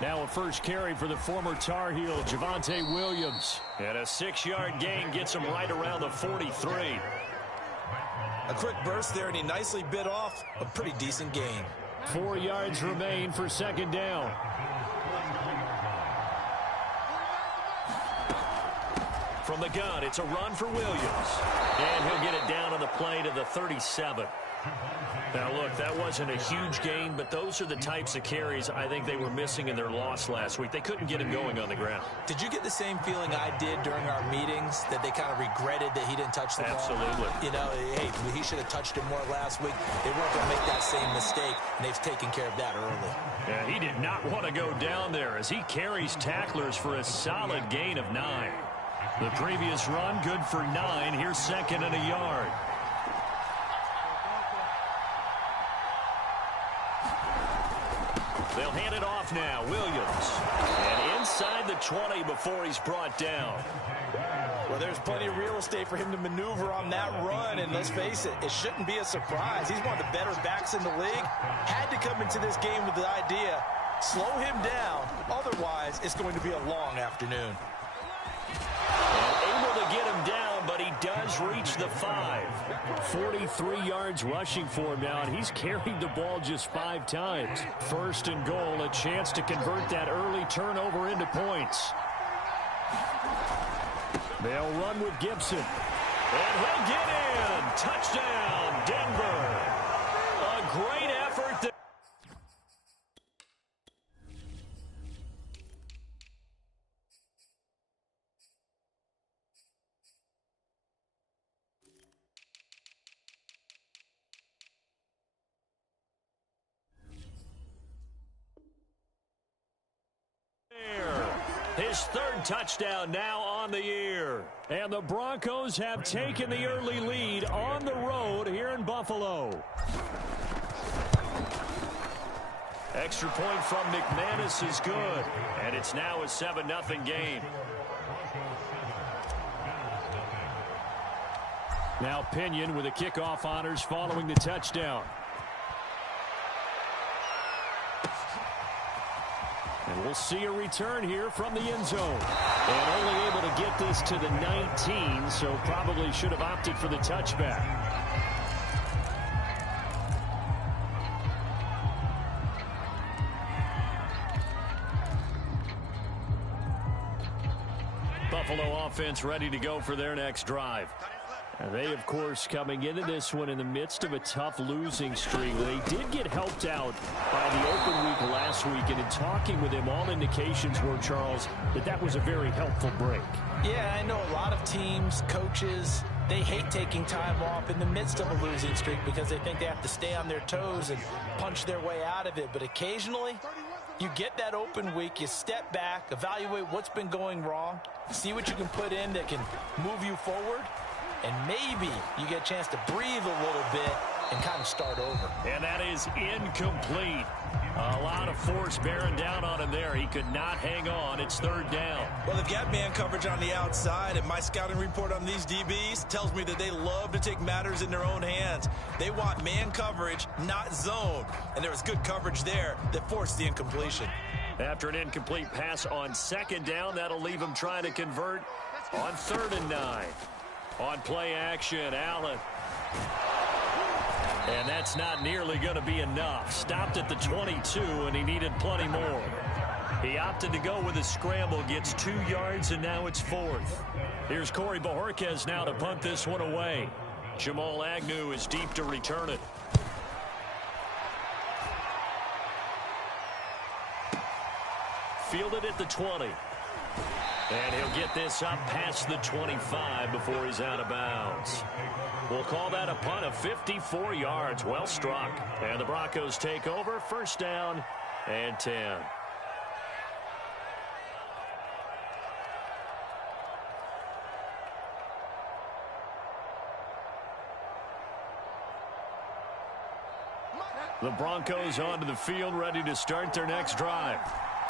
Now a first carry for the former Tar Heel, Javonte Williams. And a 6-yard gain gets him right around the 43. A quick burst there, and he nicely bit off a pretty decent gain. 4 yards remain for second down. From the gun, it's a run for Williams. And he'll get it down on the play to the 37. Now, look, that wasn't a huge gain, but those are the types of carries I think they were missing in their loss last week. They couldn't get him going on the ground. Did you get the same feeling I did during our meetings, that they kind of regretted that he didn't touch the ball? Absolutely. You know, hey, he should have touched it more last week. They weren't going to make that same mistake, and they've taken care of that early. Yeah, he did not want to go down there as he carries tacklers for a solid gain of 9. The previous run, good for 9. Here's second and a yard. They'll hand it off now. Williams. And inside the 20 before he's brought down. Well, there's plenty of real estate for him to maneuver on that run, and let's face it, it shouldn't be a surprise. He's one of the better backs in the league. Had to come into this game with the idea, slow him down, otherwise it's going to be a long afternoon. And able to get him down, but he does reach the 5. 43 yards rushing for him now, and he's carried the ball just 5 times. First and goal, a chance to convert that early turnover into points. They'll run with Gibson. And he'll get in. Touchdown, Denver. A great effort. His third touchdown now on the year. And the Broncos have taken the early lead on the road here in Buffalo. Extra point from McManus is good. And it's now a 7-0 game. Now Pinion with the kickoff honors following the touchdown. And we'll see a return here from the end zone. And only able to get this to the 19, so probably should have opted for the touchback. Buffalo offense ready to go for their next drive. And they, of course, coming into this one in the midst of a tough losing streak. They did get helped out by the open week last week, and in talking with him, all indications were, Charles, that was a very helpful break. Yeah, I know a lot of teams, coaches, they hate taking time off in the midst of a losing streak because they think they have to stay on their toes and punch their way out of it. But occasionally, you get that open week, you step back, evaluate what's been going wrong, see what you can put in that can move you forward, and maybe you get a chance to breathe a little bit and kind of start over. And that is incomplete. A lot of force bearing down on him there. He could not hang on. It's third down. Well, they've got man coverage on the outside, and my scouting report on these DBs tells me that they love to take matters in their own hands. They want man coverage, not zone. And there was good coverage there that forced the incompletion. After an incomplete pass on second down, that'll leave him trying to convert on 3rd and 9. On play action, Allen. And that's not nearly going to be enough. Stopped at the 22, and he needed plenty more. He opted to go with a scramble, gets 2 yards, and now it's 4th. Here's Corey Bojorquez now to punt this one away. Jamal Agnew is deep to return it. Fielded at the 20. And he'll get this up past the 25 before he's out of bounds. We'll call that a punt of 54 yards. Well struck. And the Broncos take over. First down and 10. The Broncos onto the field, ready to start their next drive.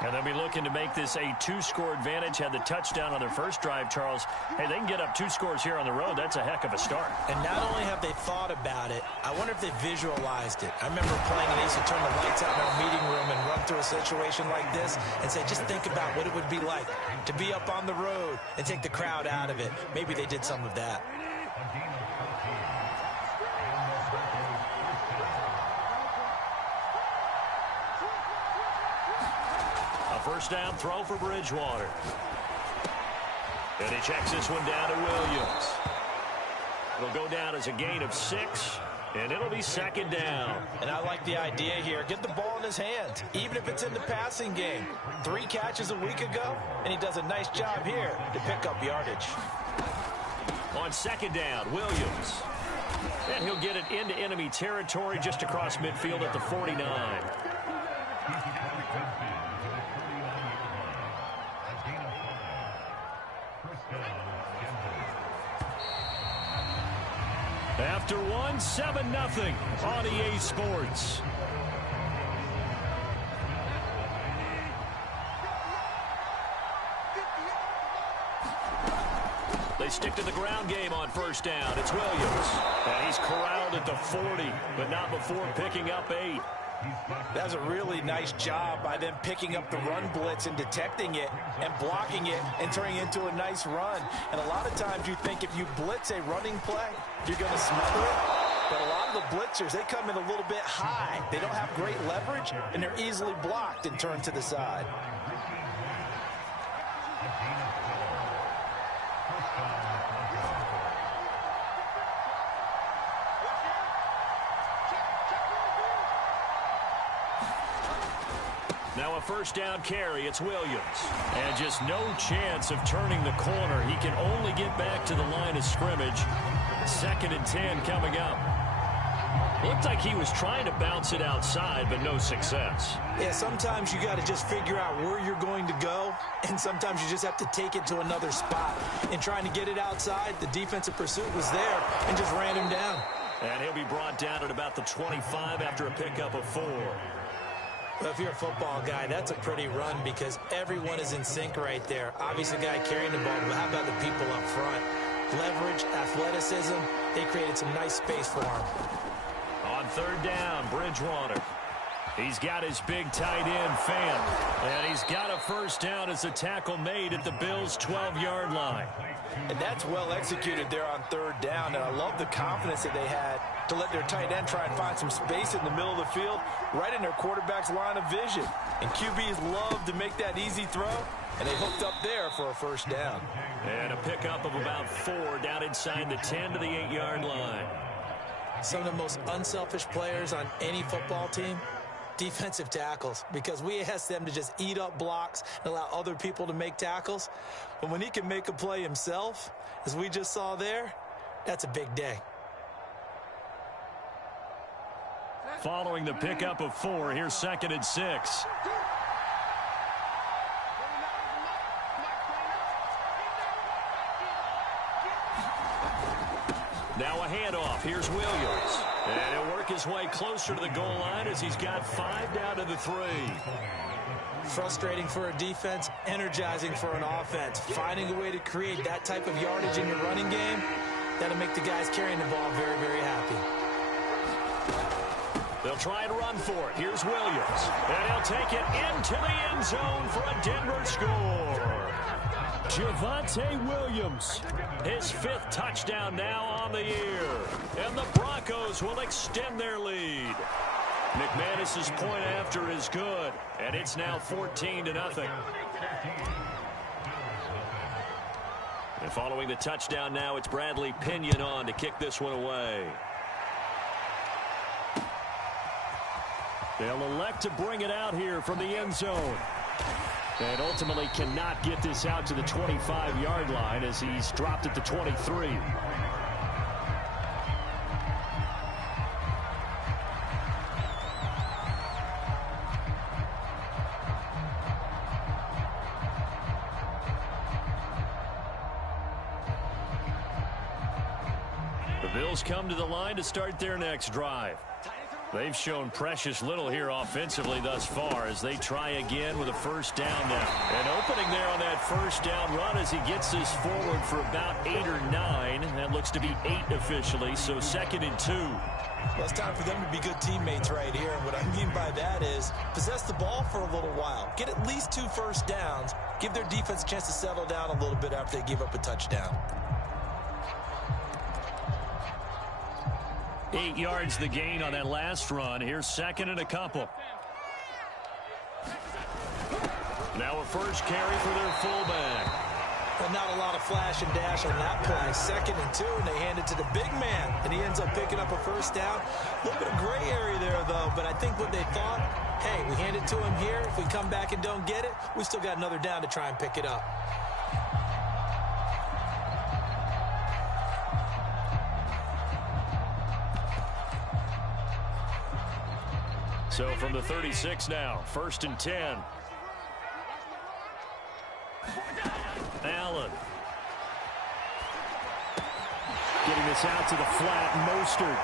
And they'll be looking to make this a two-score advantage. Had the touchdown on their first drive, Charles. Hey, they can get up 2 scores here on the road. That's a heck of a start. And not only have they thought about it, I wonder if they visualized it. I remember playing and they used to turn the lights out in our meeting room and run through a situation like this and say, just think about what it would be like to be up on the road and take the crowd out of it. Maybe they did some of that. First down throw for Bridgewater. And he checks this one down to Williams. It'll go down as a gain of 6, and it'll be second down. And I like the idea here. Get the ball in his hands, even if it's in the passing game. 3 catches a week ago, and he does a nice job here to pick up yardage. On second down, Williams. And he'll get it into enemy territory just across midfield at the 49. After 1, 7-0 on EA Sports. They stick to the ground game on first down. It's Williams. And he's corralled at the 40, but not before picking up 8. That's a really nice job by them picking up the run blitz and detecting it and blocking it and turning it into a nice run. And a lot of times you think if you blitz a running play, you're going to smother it. But a lot of the blitzers, they come in a little bit high. They don't have great leverage, and they're easily blocked and turned to the side. Now a first down carry. It's Williams. And just no chance of turning the corner. He can only get back to the line of scrimmage. 2nd and 10 coming up. Looked like he was trying to bounce it outside, but no success. Yeah, sometimes you got to just figure out where you're going to go, and sometimes you just have to take it to another spot. In trying to get it outside, the defensive pursuit was there and just ran him down. And he'll be brought down at about the 25 after a pickup of 4. Well, if you're a football guy, that's a pretty run because everyone is in sync right there. Obviously, the guy carrying the ball, but how about the people up front? Leverage, athleticism, they created some nice space for him. On third down, Bridgewater. He's got his big tight end, Fant. And he's got a first down as a tackle made at the Bills' 12-yard line. And that's well executed there on third down. And I love the confidence that they had to let their tight end try and find some space in the middle of the field, right in their quarterback's line of vision. And QBs love to make that easy throw, and they hooked up there for a first down. And a pickup of about 4 down inside the 10 to the 8-yard line. Some of the most unselfish players on any football team, defensive tackles, because we ask them to just eat up blocks and allow other people to make tackles. But when he can make a play himself, as we just saw there, that's a big day. Following the pickup of 4, here's 2nd and 6. Now a handoff. Here's Williams. And he'll work his way closer to the goal line as he's got 5 down to the 3. Frustrating for a defense, energizing for an offense. Finding a way to create that type of yardage in your running game, that'll make the guys carrying the ball very, very happy. They'll try and run for it. Here's Williams. And he'll take it into the end zone for a Denver score. Javonte Williams, his 5th touchdown now on the year. And the Broncos will extend their lead. McManus's point after is good, and it's now 14-0. And following the touchdown now, it's Bradley Pinion on to kick this one away. They'll elect to bring it out here from the end zone. And ultimately cannot get this out to the 25-yard line as he's dropped at the 23. The Bills come to the line to start their next drive. They've shown precious little here offensively thus far as they try again with a first down now. And opening there on that first down run as he gets this forward for about 8 or 9. That looks to be 8 officially, so 2nd and 2. Well, it's time for them to be good teammates right here. And what I mean by that is possess the ball for a little while. Get at least 2 first downs. Give their defense a chance to settle down a little bit after they give up a touchdown. 8 yards the gain on that last run. Here's 2nd and a couple. Now a first carry for their fullback. Well, not a lot of flash and dash on that play. 2nd and 2, and they hand it to the big man, and he ends up picking up a first down. A little bit of gray area there, though, but I think what they thought, hey, we hand it to him here. If we come back and don't get it, we still got another down to try and pick it up. So from the 36 now, 1st and 10. Allen. Getting this out to the flat, Mostert.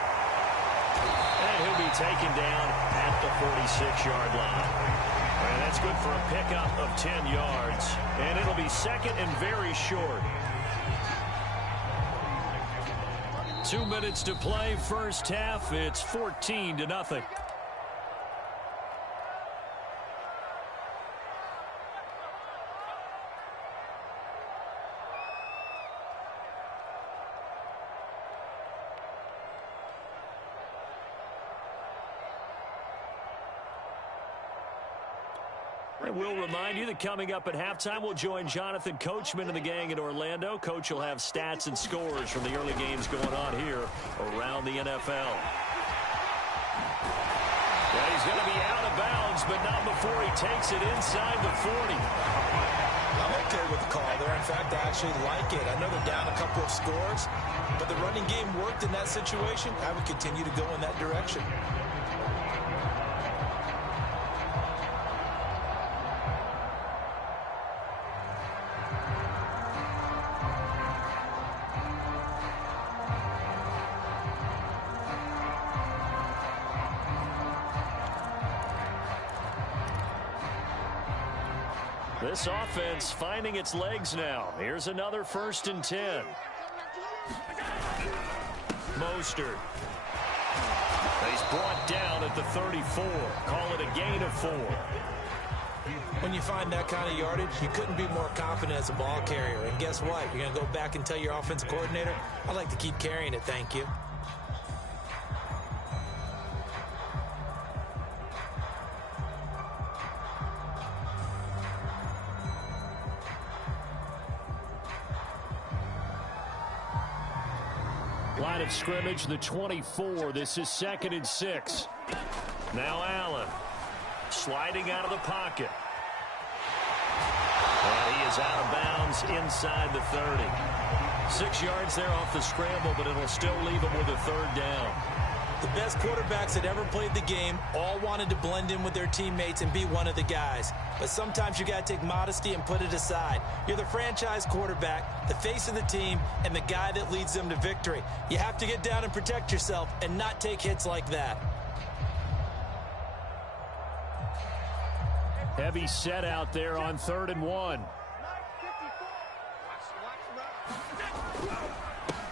And he'll be taken down at the 46-yard line. And that's good for a pickup of 10 yards. And it'll be 2nd and very short. 2 minutes to play, first half. It's 14-0. And we'll remind you that coming up at halftime, we'll join Jonathan Coachman and the gang in Orlando. Coach will have stats and scores from the early games going on here around the NFL. Yeah, he's going to be out of bounds, but not before he takes it inside the 40. I'm okay with the call there. In fact, I actually like it. I know they're down a couple of scores, but the running game worked in that situation. I would continue to go in that direction. This offense finding its legs now. Here's another 1st and 10. Mostert. He's brought down at the 34. Call it a gain of 4. When you find that kind of yardage, you couldn't be more confident as a ball carrier. And guess what? You're going to go back and tell your offensive coordinator, I'd like to keep carrying it, thank you. Line of scrimmage, the 24. This is 2nd and 6. Now Allen sliding out of the pocket. And he is out of bounds inside the 30. 6 yards there off the scramble, but it'll still leave him with a 3rd down. The best quarterbacks that ever played the game all wanted to blend in with their teammates and be one of the guys. But sometimes you got to take modesty and put it aside. You're the franchise quarterback, the face of the team, and the guy that leads them to victory. You have to get down and protect yourself and not take hits like that. Heavy set out there on 3rd and 1.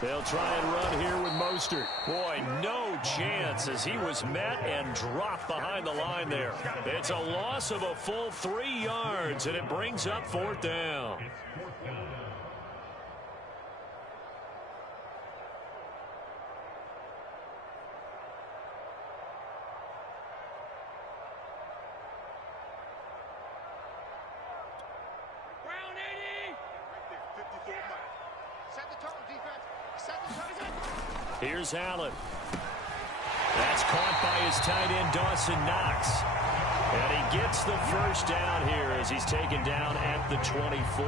They'll try and run here with Mostert. Boy, no chance as he was met and dropped behind the line there. It's a loss of a full 3 yards, and it brings up 4th down. Here's Allen. That's caught by his tight end, Dawson Knox. And he gets the first down here as he's taken down at the 24.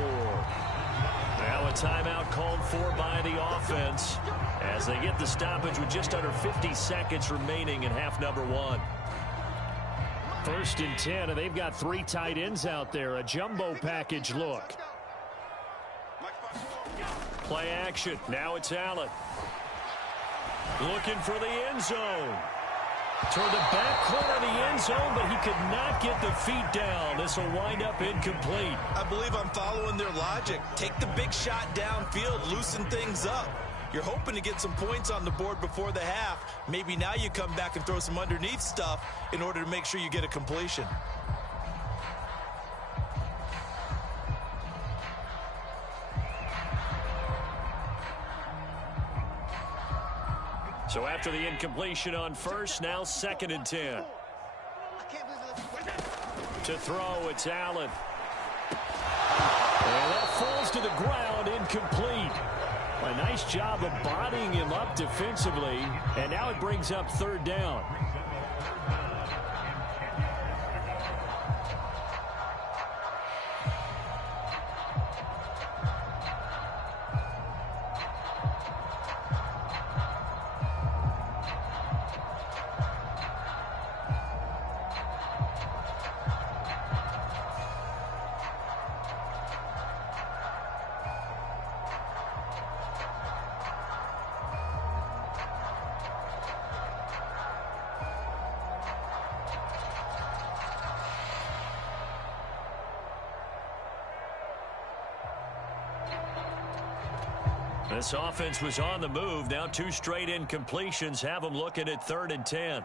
Now a timeout called for by the offense as they get the stoppage with just under 50 seconds remaining in half number 1. 1st and 10, and they've got 3 tight ends out there. A jumbo package look. Play action. Now it's Allen. Looking for the end zone. Toward the back corner of the end zone, but he could not get the feet down. This will wind up incomplete. I believe I'm following their logic. Take the big shot downfield, loosen things up. You're hoping to get some points on the board before the half. Maybe now you come back and throw some underneath stuff in order to make sure you get a completion. So after the incompletion on first, now 2nd and 10. To throw, it's Allen. And that falls to the ground, incomplete. A nice job of bodying him up defensively, and now it brings up 3rd down. This offense was on the move. Now 2 straight incompletions have them looking at 3rd and 10.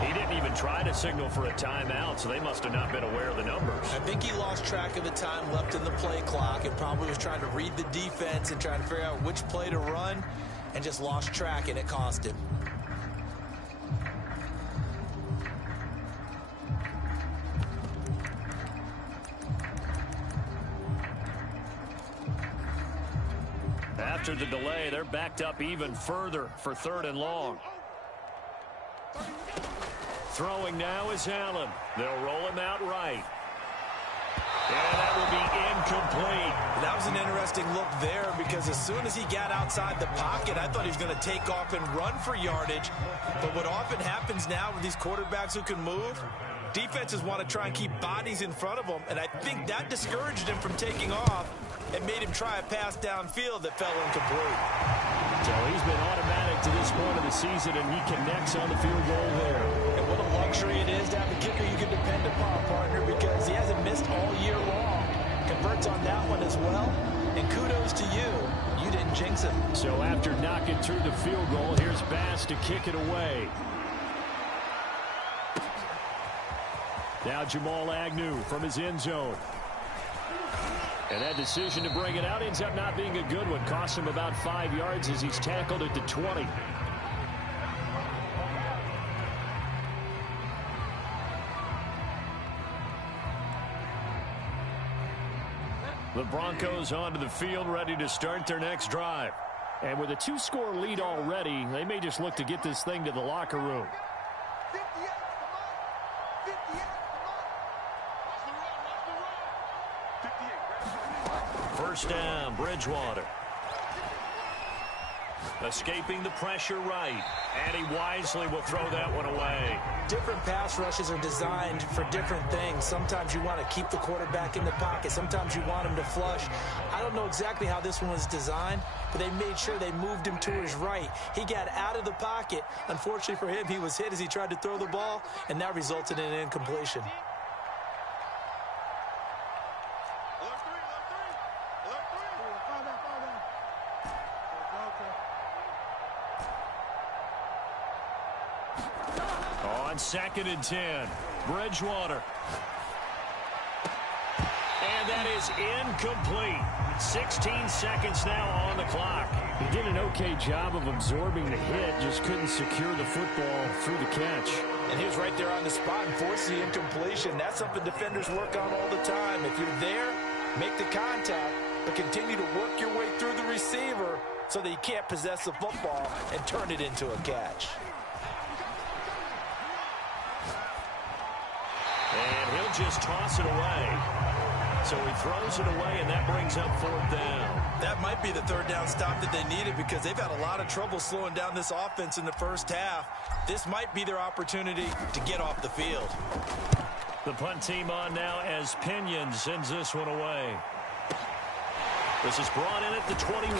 He didn't even try to signal for a timeout, so they must have not been aware of the numbers. I think he lost track of the time left in the play clock and probably was trying to read the defense and trying to figure out which play to run, and just lost track, and it cost him. After the delay, they're backed up even further for 3rd and long. Throwing now is Allen. They'll roll him out right. And that will be incomplete. That was an interesting look there because as soon as he got outside the pocket, I thought he was going to take off and run for yardage. But what often happens now with these quarterbacks who can move, defenses want to try and keep bodies in front of them, and I think that discouraged him from taking off and made him try a pass downfield that fell incomplete. So he's been automatic to this point of the season, and he connects on the field goal there. And what a luxury it is to have a kicker you can depend upon, partner, because he hasn't missed all year long. Converts on that one as well, and kudos to you. You didn't jinx him. So after knocking through the field goal, here's Bass to kick it away. Now Jamal Agnew from his end zone. And that decision to bring it out ends up not being a good one. Costs him about 5 yards as he's tackled at the 20. The Broncos onto the field, ready to start their next drive. And with a 2-score lead already, they may just look to get this thing to the locker room. First down, Bridgewater. Escaping the pressure right. And he wisely will throw that one away. Different pass rushes are designed for different things. Sometimes you want to keep the quarterback in the pocket. Sometimes you want him to flush. I don't know exactly how this one was designed, but they made sure they moved him to his right. He got out of the pocket. Unfortunately for him, he was hit as he tried to throw the ball, and that resulted in an incompletion. On 2nd and 10, Bridgewater. And that is incomplete. 16 seconds now on the clock. He did an okay job of absorbing the hit, just couldn't secure the football through the catch. And he was right there on the spot and forced the incompletion. That's something defenders work on all the time. If you're there, make the contact, but continue to work your way through the receiver so that you can't possess the football and turn it into a catch. And he'll just toss it away. So he throws it away, and that brings up 4th down. That might be the third down stop that they needed because they've had a lot of trouble slowing down this offense in the first half. This might be their opportunity to get off the field. The punt team on now as Pinion sends this one away. This is brought in at the 21.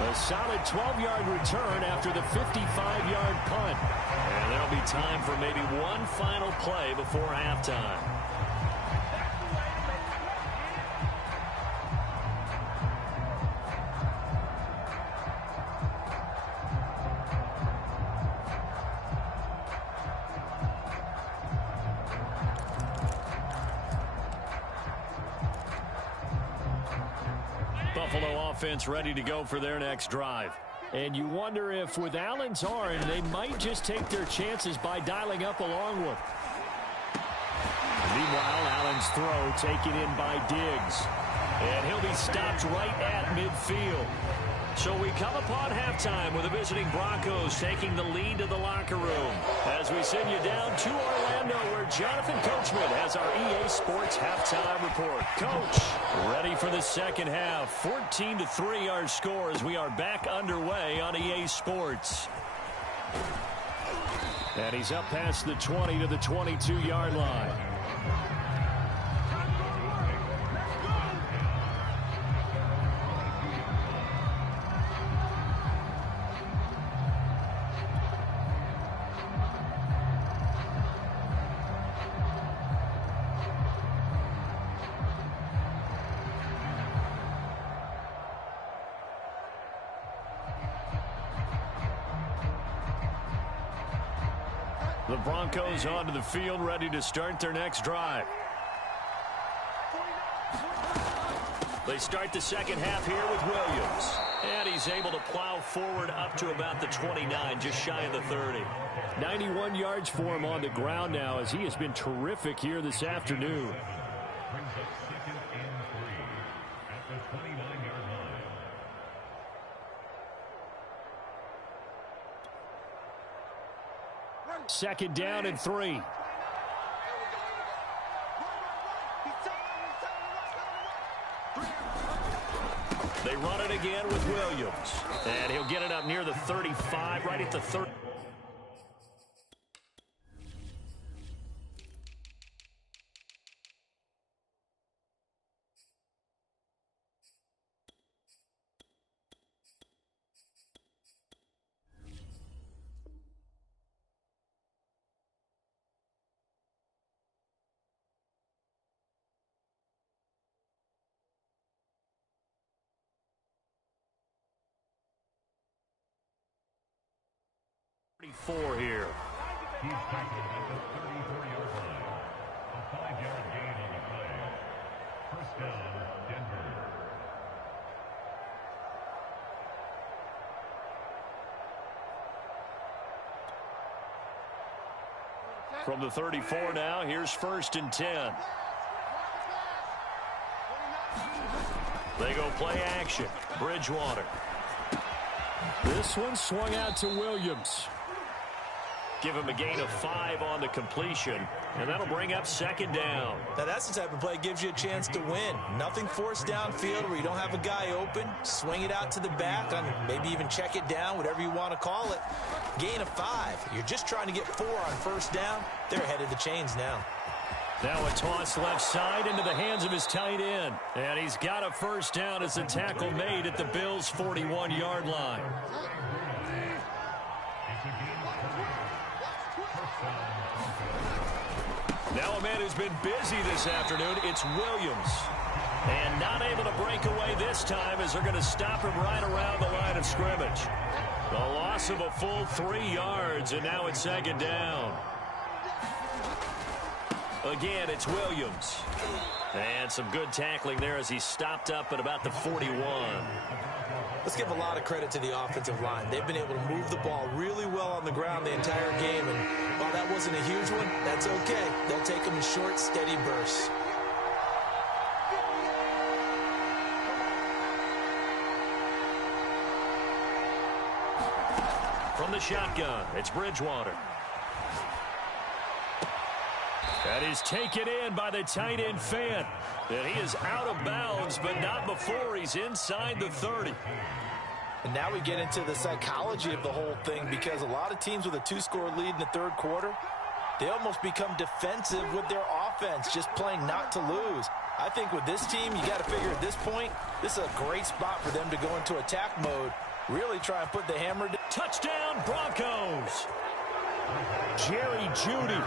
A solid 12-yard return after the 55-yard punt. And there'll be time for maybe one final play before halftime. Buffalo offense ready to go for their next drive. And you wonder if with Allen's arm, they might just take their chances by dialing up a long one. Meanwhile, Allen's throw taken in by Diggs. And he'll be stopped right at midfield. So we come upon halftime with the visiting Broncos taking the lead to the locker room. As we send you down to Orlando where Jonathan Coachman has our EA Sports halftime report. Coach, ready for the second half. 14-3 our score as we are back underway on EA Sports. And he's up past the 20 to the 22-yard line. The Broncos onto the field, ready to start their next drive. They start the second half here with Williams. And he's able to plow forward up to about the 29, just shy of the 30. 91 yards for him on the ground now as he has been terrific here this afternoon. Second down and 3. They run it again with Williams. And he'll get it up near the 35, right at the 30. Here. He's tackled at the 34-yard line. A 5-yard gain on the play. First down, Denver. From the 34 now, here's 1st and 10. They go play action. Bridgewater. This one swung out to Williams. Give him a gain of 5 on the completion, and that'll bring up second down. Now that's the type of play that gives you a chance to win. Nothing forced downfield where you don't have a guy open. Swing it out to the back, maybe even check it down, whatever you want to call it. Gain of 5. You're just trying to get 4 on first down. They're ahead of the chains now. Now a toss left side into the hands of his tight end. And he's got a first down as the tackle made at the Bills' 41-yard line. Now a man who's been busy this afternoon, it's Williams. And not able to break away this time as they're going to stop him right around the line of scrimmage. The loss of a full 3 yards, and now it's second down. Again, it's Williams. And some good tackling there as he stopped up at about the 41. Let's give a lot of credit to the offensive line. They've been able to move the ball really well on the ground the entire game. And while that wasn't a huge one, that's okay. They'll take them in short, steady bursts. From the shotgun, it's Bridgewater. That is taken in by the tight end Fant. And he is out of bounds, but not before he's inside the 30. And now we get into the psychology of the whole thing, because a lot of teams with a 2-score lead in the third quarter, they almost become defensive with their offense, just playing not to lose. I think with this team, you got to figure at this point, this is a great spot for them to go into attack mode, really try and put the hammer down. Touchdown, Broncos. Jerry Jeudy,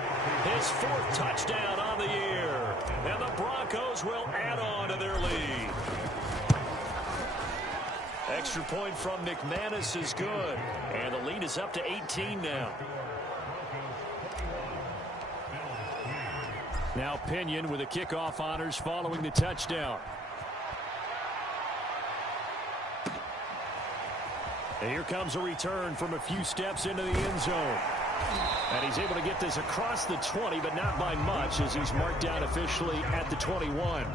his 4th touchdown on the year. And the Broncos will add on to their lead. Extra point from McManus is good. And the lead is up to 18 now. Now Pinion with the kickoff honors following the touchdown. And here comes a return from a few steps into the end zone. And he's able to get this across the 20, but not by much, as he's marked down officially at the 21.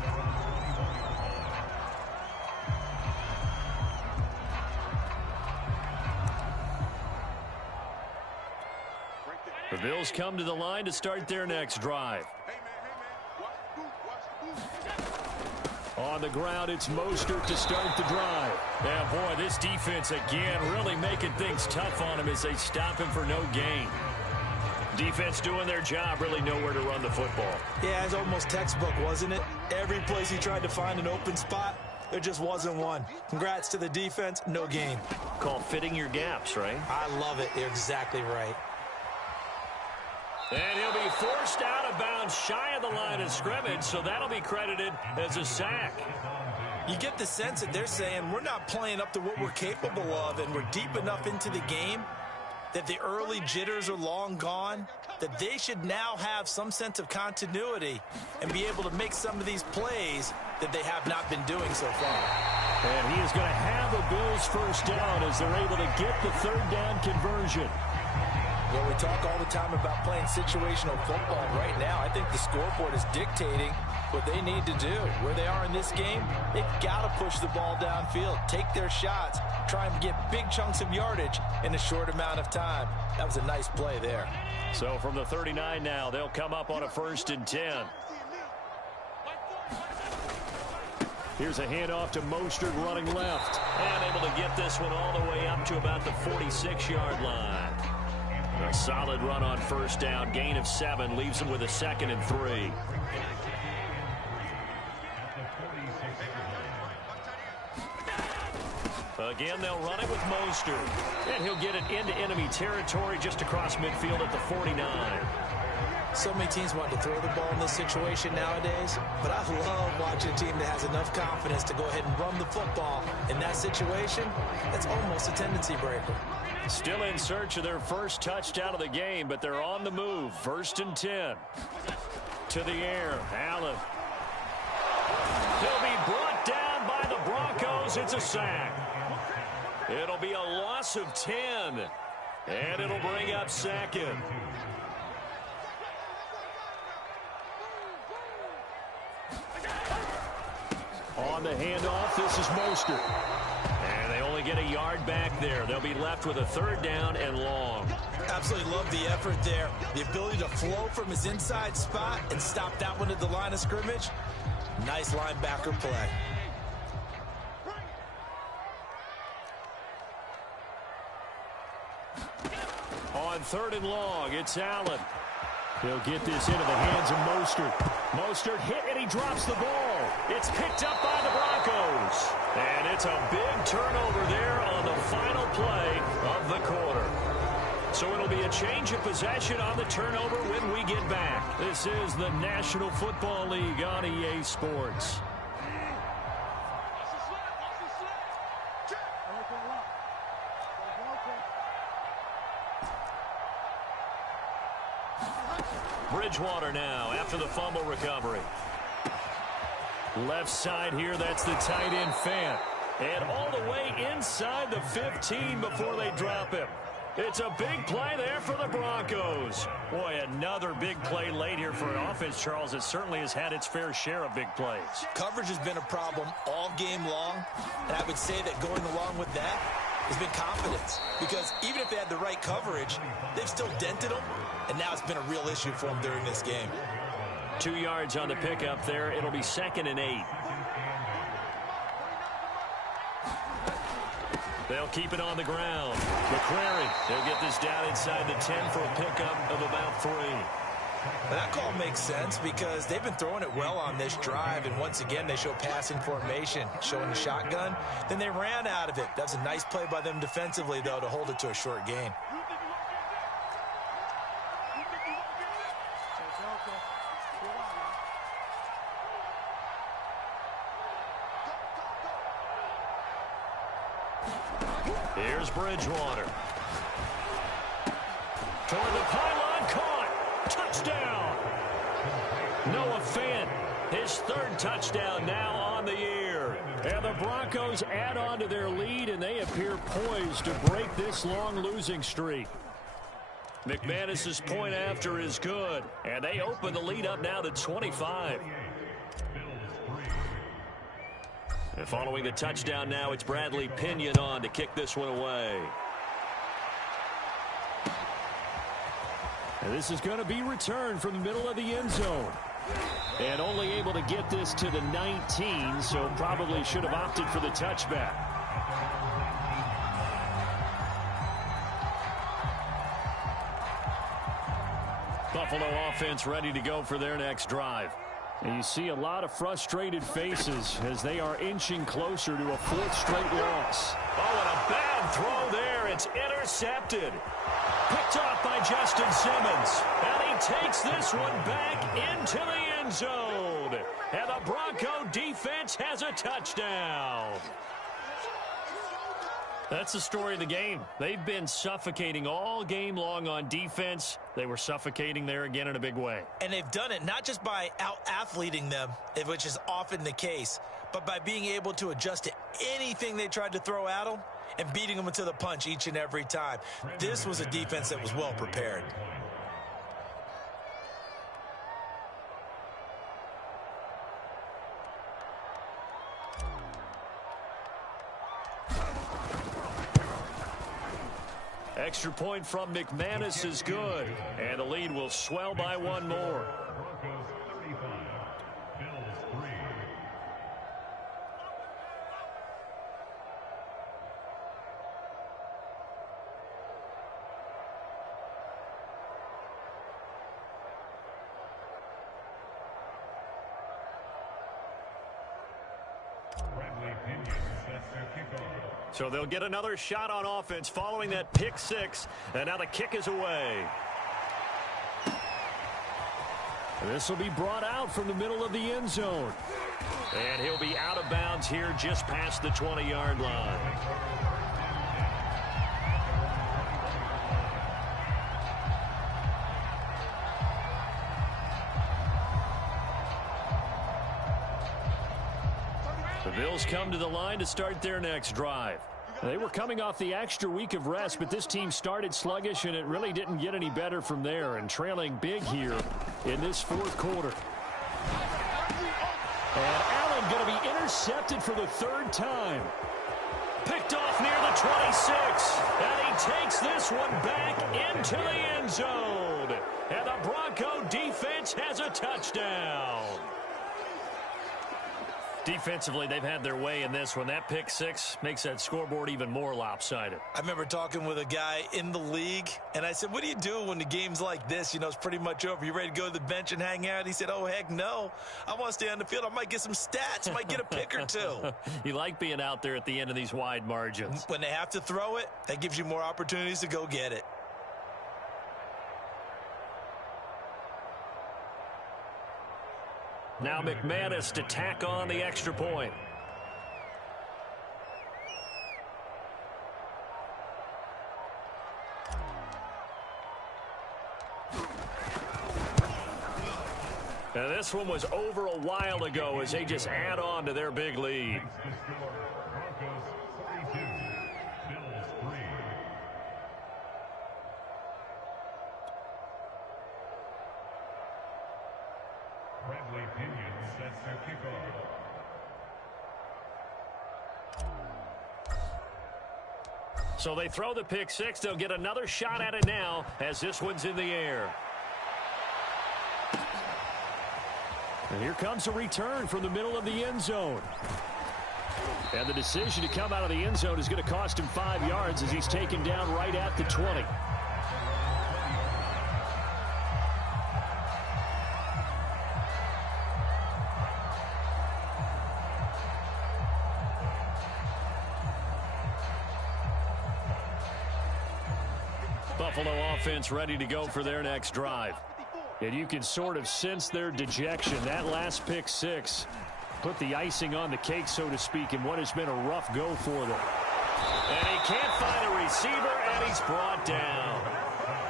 The Bills come to the line to start their next drive. On the ground, it's Mostert to start the drive. Yeah, boy, this defense again really making things tough on him as they stop him for no gain. Defense doing their job, really nowhere to run the football. Yeah, it's almost textbook, wasn't it? Every place he tried to find an open spot, there just wasn't one. Congrats to the defense, no gain. Called fitting your gaps, right? I love it. You're exactly right. And he'll be forced out of bounds shy of the line of scrimmage, so that'll be credited as a sack. You get the sense that they're saying we're not playing up to what we're capable of, and we're deep enough into the game that the early jitters are long gone, that they should now have some sense of continuity and be able to make some of these plays that they have not been doing so far. And he is going to have a Bills first down as they're able to get the third down conversion. Well, we talk all the time about playing situational football. Right now, I think the scoreboard is dictating what they need to do. Where they are in this game, they've got to push the ball downfield, take their shots, try and get big chunks of yardage in a short amount of time. That was a nice play there. So from the 39 now, they'll come up on a 1st and 10. Here's a handoff to Mostert running left. And able to get this one all the way up to about the 46-yard line. A solid run on first down. Gain of 7 leaves him with a 2nd and 3. Again, they'll run it with Mostert. And he'll get it into enemy territory just across midfield at the 49. So many teams want to throw the ball in this situation nowadays, but I love watching a team that has enough confidence to go ahead and run the football. In that situation, that's almost a tendency breaker. Still in search of their first touchdown of the game, but they're on the move. 1st and 10. To the air, Allen. He'll be brought down by the Broncos. It's a sack. It'll be a loss of 10, and it'll bring up 2nd. On the handoff, this is Mostert. And they only get a yard back there. They'll be left with a 3rd down and long. Absolutely love the effort there. The ability to flow from his inside spot and stop that one at the line of scrimmage. Nice linebacker play. On 3rd and long, it's Allen. He'll get this into the hands of Mostert. Mostert hit and he drops the ball. It's picked up by the Broncos. And it's a big turnover there on the final play of the quarter. So it'll be a change of possession on the turnover when we get back. This is the National Football League on EA Sports. Bridgewater now after the fumble recovery. Left side here, that's the tight end Fant. And all the way inside the 15 before they drop him. It's a big play there for the Broncos. Boy, another big play late here for an offense, Charles, that certainly has had its fair share of big plays. Coverage has been a problem all game long, and I would say that going along with that has been confidence. Because even if they had the right coverage, they've still dented them, and now it's been a real issue for them during this game. 2 yards on the pickup there. It'll be 2nd and 8. They'll keep it on the ground. McCrary, they'll get this down inside the 10 for a pickup of about 3. Well, that call makes sense because they've been throwing it well on this drive, and once again they show passing formation, showing the shotgun. Then they ran out of it. That's a nice play by them defensively, though, to hold it to a short gain. Here's Bridgewater. Toward the pylon, caught. Touchdown. Noah Fant, his 3rd touchdown now on the year. And the Broncos add on to their lead, and they appear poised to break this long losing streak. McManus's point after is good, and they open the lead up now to 25. And following the touchdown now, it's Bradley Pinion on to kick this one away. And this is going to be returned from the middle of the end zone. And only able to get this to the 19, so probably should have opted for the touchback. Buffalo offense ready to go for their next drive. And you see a lot of frustrated faces as they are inching closer to a 4th straight loss. Oh, and a bad throw there. It's intercepted. Picked off by Justin Simmons. And he takes this one back into the end zone. And the Bronco defense has a touchdown. That's the story of the game. They've been suffocating all game long on defense. They were suffocating there again in a big way. And they've done it not just by out-athleting them, which is often the case, but by being able to adjust to anything they tried to throw at them and beating them to the punch each and every time. This was a defense that was well prepared. Extra point from McManus is good, and the lead will swell by 1 more. Broncos 35, Bills 3. Bradley Pinion sets their kickoff. So they'll get another shot on offense following that pick 6, and now the kick is away. This will be brought out from the middle of the end zone. And he'll be out of bounds here just past the 20-yard line. The Bills come to the line to start their next drive. They were coming off the extra week of rest, but this team started sluggish, and it really didn't get any better from there, and trailing big here in this 4th quarter. And Allen going to be intercepted for the 3rd time. Picked off near the 26, and he takes this one back into the end zone. And the Bronco defense has a touchdown. Defensively, they've had their way in this one. That pick 6 makes that scoreboard even more lopsided. I remember talking with a guy in the league, and I said, what do you do when the game's like this? You know, it's pretty much over. You ready to go to the bench and hang out? He said, oh, heck no. I want to stay on the field. I might get some stats. I might get a pick or 2. You like being out there at the end of these wide margins. When they have to throw it, that gives you more opportunities to go get it. Now McManus to tack on the extra point. Now this one was over a while ago as they just add on to their big lead. Broncos 32, Bills 3. Bradley Pinion sets their kickoff. So they throw the pick 6. They'll get another shot at it now as this one's in the air. And here comes a return from the middle of the end zone. And the decision to come out of the end zone is going to cost him 5 yards as he's taken down right at the 20. Buffalo offense ready to go for their next drive. And you can sort of sense their dejection. That last pick six put the icing on the cake, so to speak, in what has been a rough go for them. And he can't find a receiver, and he's brought down.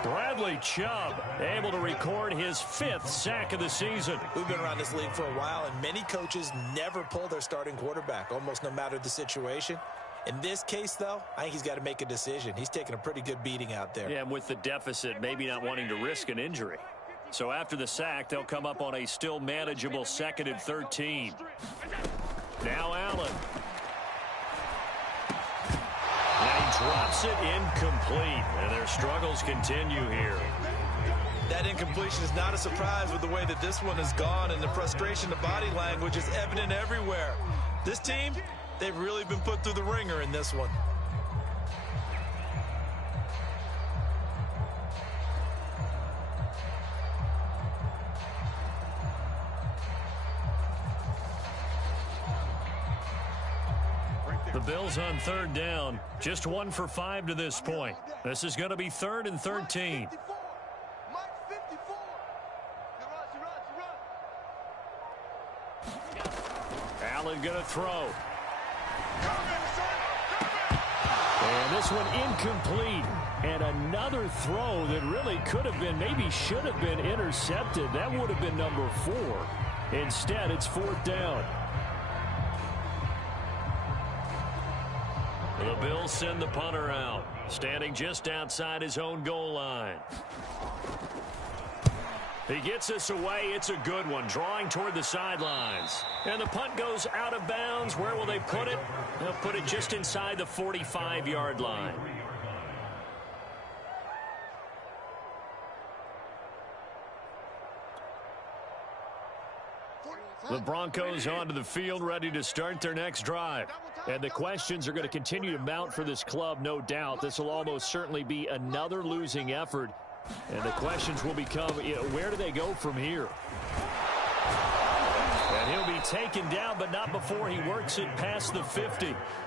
Bradley Chubb able to record his 5th sack of the season. We've been around this league for a while, and many coaches never pull their starting quarterback, almost no matter the situation. In this case, though, I think he's got to make a decision. He's taking a pretty good beating out there. Yeah, and with the deficit, maybe not wanting to risk an injury. So after the sack, they'll come up on a still manageable 2nd and 13. Now Allen. And he drops it incomplete. And their struggles continue here. That incompletion is not a surprise with the way that this one has gone, and the frustration, the body language is evident everywhere. This team, they've really been put through the ringer in this one. The Bills on 3rd down. Just 1 for 5 to this point. This is going to be 3rd and 13. Allen going to throw. And this one incomplete. And another throw that really could have been, maybe should have been intercepted. That would have been number 4. Instead, it's 4th down. The Bills send the punter out, standing just outside his own goal line. He gets us away. It's a good one, drawing toward the sidelines. And the punt goes out of bounds. Where will they put it? They'll put it just inside the 45-yard line. The Broncos onto the field, ready to start their next drive. And the questions are going to continue to mount for this club, no doubt. This will almost certainly be another losing effort. And the questions will become, where do they go from here? And he'll be taken down, but not before he works it past the 50.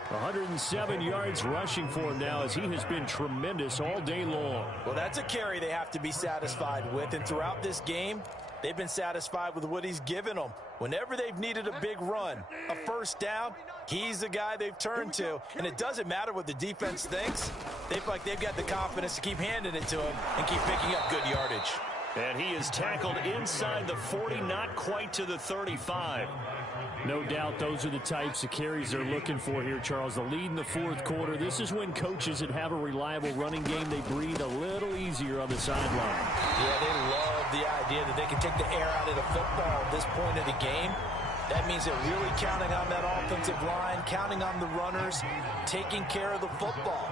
107 yards rushing for him now, as he has been tremendous all day long. Well, that's a carry they have to be satisfied with. And throughout this game, they've been satisfied with what he's given them. Whenever they've needed a big run, a first down, he's the guy they've turned to. And it doesn't matter what the defense thinks. They feel like they've got the confidence to keep handing it to him and keep picking up good yardage. And he is tackled inside the 40, not quite to the 35. No doubt those are the types of carries they're looking for here, Charles. The lead in the 4th quarter. This is when coaches that have a reliable running game, they breathe a little easier on the sideline. Yeah, they love the idea that they can take the air out of the football at this point of the game. That means they're really counting on that offensive line, counting on the runners, taking care of the football.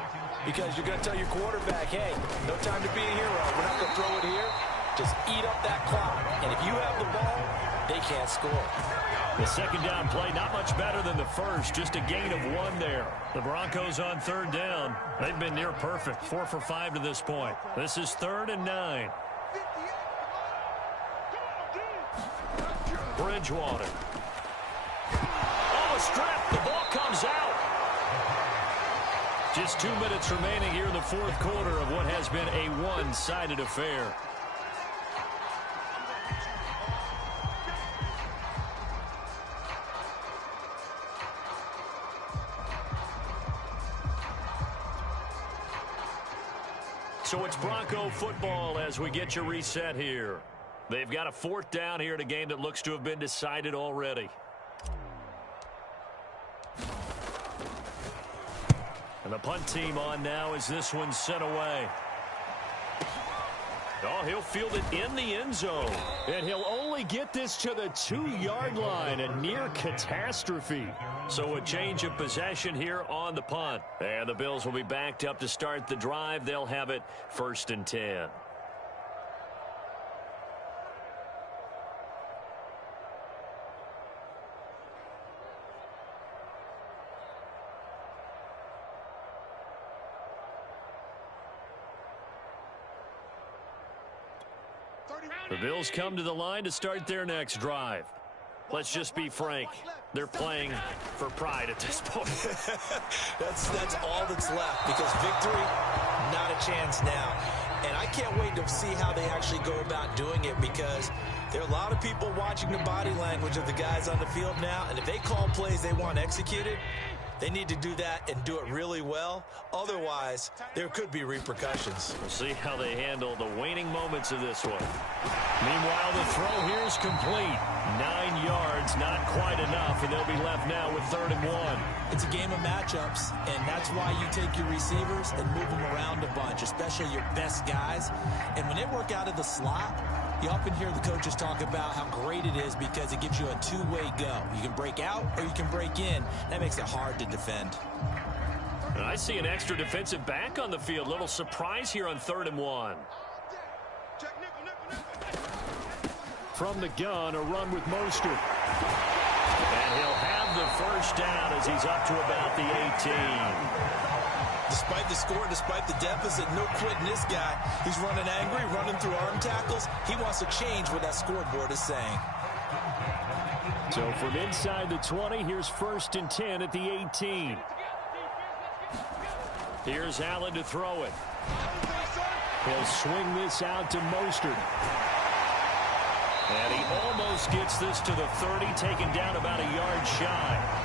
Because you're going to tell your quarterback, hey, no time to be a hero. We're not going to throw it here. Just eat up that clock. And if you have the ball, they can't score. The second down play, not much better than the first. Just a gain of 1 there. The Broncos on 3rd down. They've been near perfect. 4 for 5 to this point. This is 3rd and 9. Bridgewater. Oh, a strip. The ball comes out. Just 2 minutes remaining here in the 4th quarter of what has been a one-sided affair. So it's Bronco football as we get you reset here. They've got a 4th down here in a game that looks to have been decided already. And the punt team on now as this one's sent away. Oh, he'll field it in the end zone. And he'll only get this to the 2-yard line. A near catastrophe. So a change of possession here on the punt. And the Bills will be backed up to start the drive. They'll have it 1st and 10. The Bills come to the line to start their next drive. Let's just be frank. They're playing for pride at this point. that's all that's left, because victory, not a chance now. And I can't wait to see how they actually go about doing it, because there are a lot of people watching the body language of the guys on the field now, and if they call plays they want executed, they need to do that and do it really well. Otherwise, there could be repercussions. We'll see how they handle the waning moments of this one. Meanwhile, the throw here is complete. 9 yards, not quite enough, and they'll be left now with 3rd and 1. It's a game of matchups, and that's why you take your receivers and move them around a bunch, especially your best guys. And when they work out of the slot, you often hear the coaches talk about how great it is because it gives you a two-way go. You can break out or you can break in. That makes it hard to defend. And I see an extra defensive back on the field. Little surprise here on 3rd and 1. From the gun, a run with Mostert. And he'll have the first down as he's up to about the 18. Despite the score, despite the deficit, no quitting this guy. He's running angry, running through arm tackles. He wants to change what that scoreboard is saying. So from inside the 20, here's 1st and 10 at the 18. Here's Allen to throw it. He'll swing this out to Mostert. And he almost gets this to the 30, taken down about a yard shy.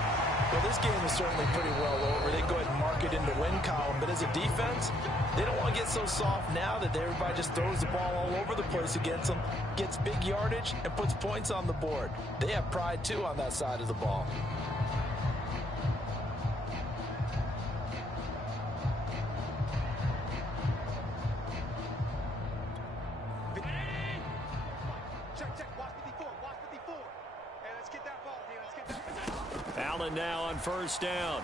Well, this game is certainly pretty well over. They go ahead and mark it in the win column. But as a defense, they don't want to get so soft now that everybody just throws the ball all over the place against them, gets big yardage, and puts points on the board. They have pride, too, on that side of the ball. Allen now on 1st down.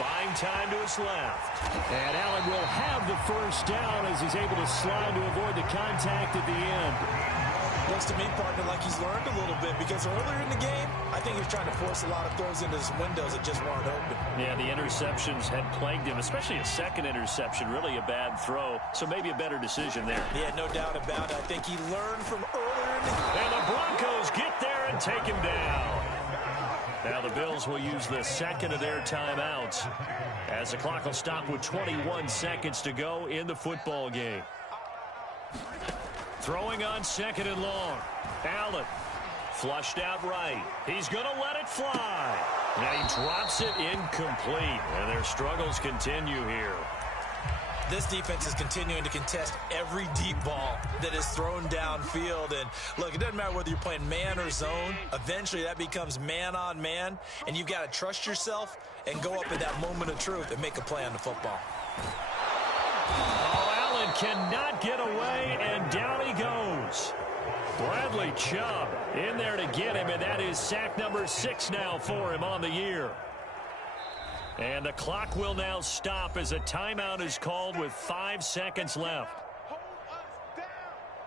Buying time to his left. And Allen will have the 1st down as he's able to slide to avoid the contact at the end. Looks to me, partner, like he's learned a little bit, because earlier in the game, I think he was trying to force a lot of throws into some windows that just weren't open. Yeah, the interceptions had plagued him, especially a second interception, really a bad throw. So maybe a better decision there. Yeah, no doubt about it. I think he learned from earlier in the game. And the Broncos get there and take him down. Now the Bills will use the second of their timeouts as the clock will stop with 21 seconds to go in the football game. Throwing on 2nd and long. Allen flushed out right. He's going to let it fly. Now he drops it incomplete, and their struggles continue here. This defense is continuing to contest every deep ball that is thrown downfield. And look, it doesn't matter whether you're playing man or zone. Eventually that becomes man on man, and you've got to trust yourself and go up at that moment of truth and make a play on the football. Oh, Allen cannot get away, and down he goes. Bradley Chubb in there to get him, and that is sack number 6 now for him on the year. And the clock will now stop as a timeout is called with 5 seconds left. Hold us down.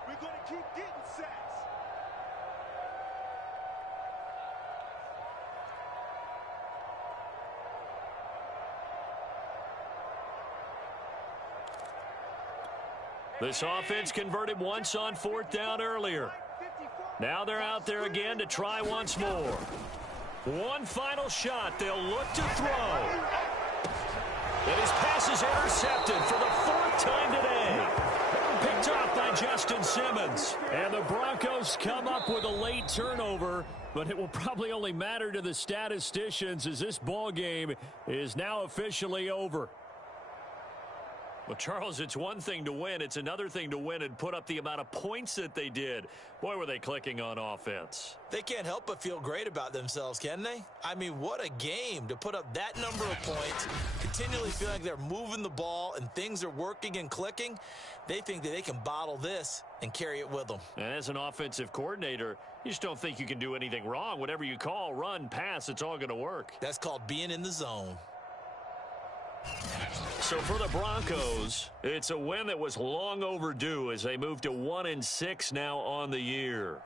We're going to keep getting sacks. This offense converted once on 4th down earlier. Now they're out there again to try once more. One final shot. They'll look to throw. And his pass is intercepted for the 4th time today. Picked off by Justin Simmons. And the Broncos come up with a late turnover, but it will probably only matter to the statisticians as this ball game is now officially over. Well, Charles, it's one thing to win. It's another thing to win and put up the amount of points that they did. Boy, were they clicking on offense. They can't help but feel great about themselves, can they? I mean, what a game to put up that number of points, continually feeling like they're moving the ball and things are working and clicking. They think that they can bottle this and carry it with them. And as an offensive coordinator, you just don't think you can do anything wrong. Whatever you call, run, pass, it's all going to work. That's called being in the zone. So for the Broncos, it's a win that was long overdue as they move to 1-6 now on the year.